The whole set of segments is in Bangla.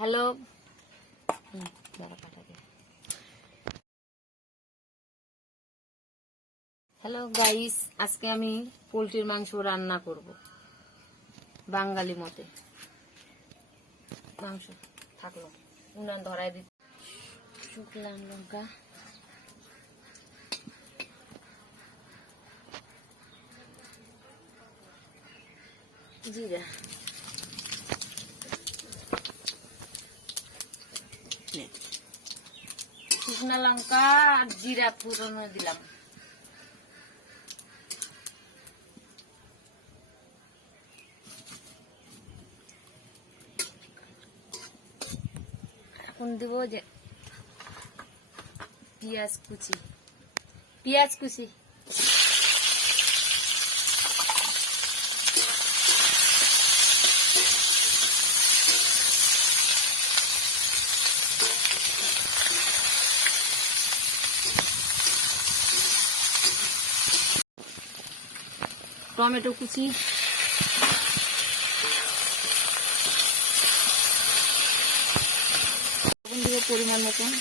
হ্যালো হ্যালো গাইস, আজকে আমি পোলট্রির মাংস রান্না করব বাঙালি মতে। মাংস থাকলো উনান ধরাই দিচ্ছি, শুকনো লঙ্কা, জিরা, শুকনো লঙ্কা আর জিরা ফোড়নে দিলাম। এখন দেব যে পেঁয়াজ কুচি, টমেটো কুচি, দিব পরিমাণ মতন,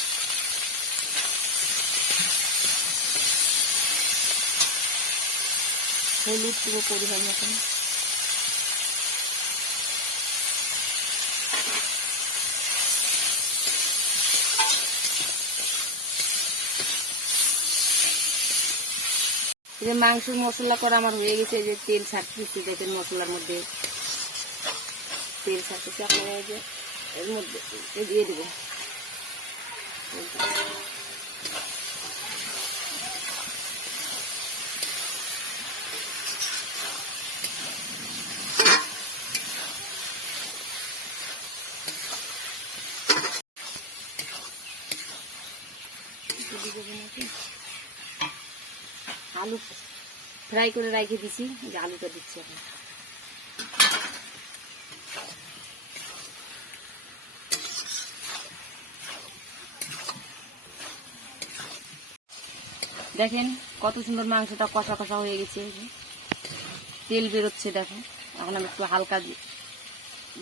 হলুদ দিব পরিমাণ মতন, যে মাংস মশলা করা আমার হয়ে গেছে। যে তেল ছাড়তেছি, দেখেন মশলার মধ্যে তেল ছাড়তেছি। আপনারা যে এর মধ্যে দিয়ে দেবো আলু ফ্রাই করে রেখে দিছি, যে আলুটা দিচ্ছি এখন। দেখেন কত সুন্দর মাংসটা কষা কষা হয়ে গেছে, তেল বেরোচ্ছে। দেখো এখন আমি একটু হালকা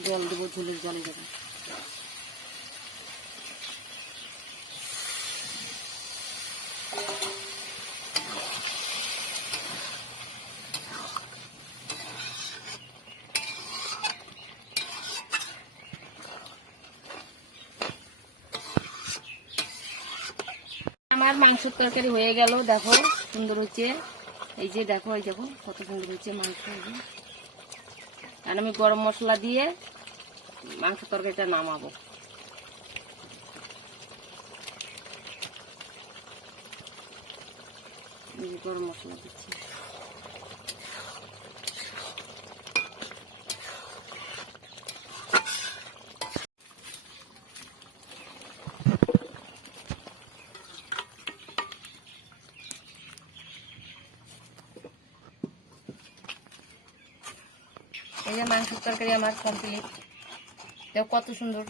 জল দেবো, ঝোলের জলে দেবো। আমার মাংসের তরকারি হয়ে গেল, দেখো সুন্দর হচ্ছে। এই যে দেখো, এই দেখো কত সুন্দর হচ্ছে মাংস। আর আমি গরম মশলা দিয়ে মাংস তরকারিটা নামাবো। গরম মশলা দিচ্ছি। এই যে মাংসের তরকারি আমার কমপ্লিট। দেখো কত সুন্দর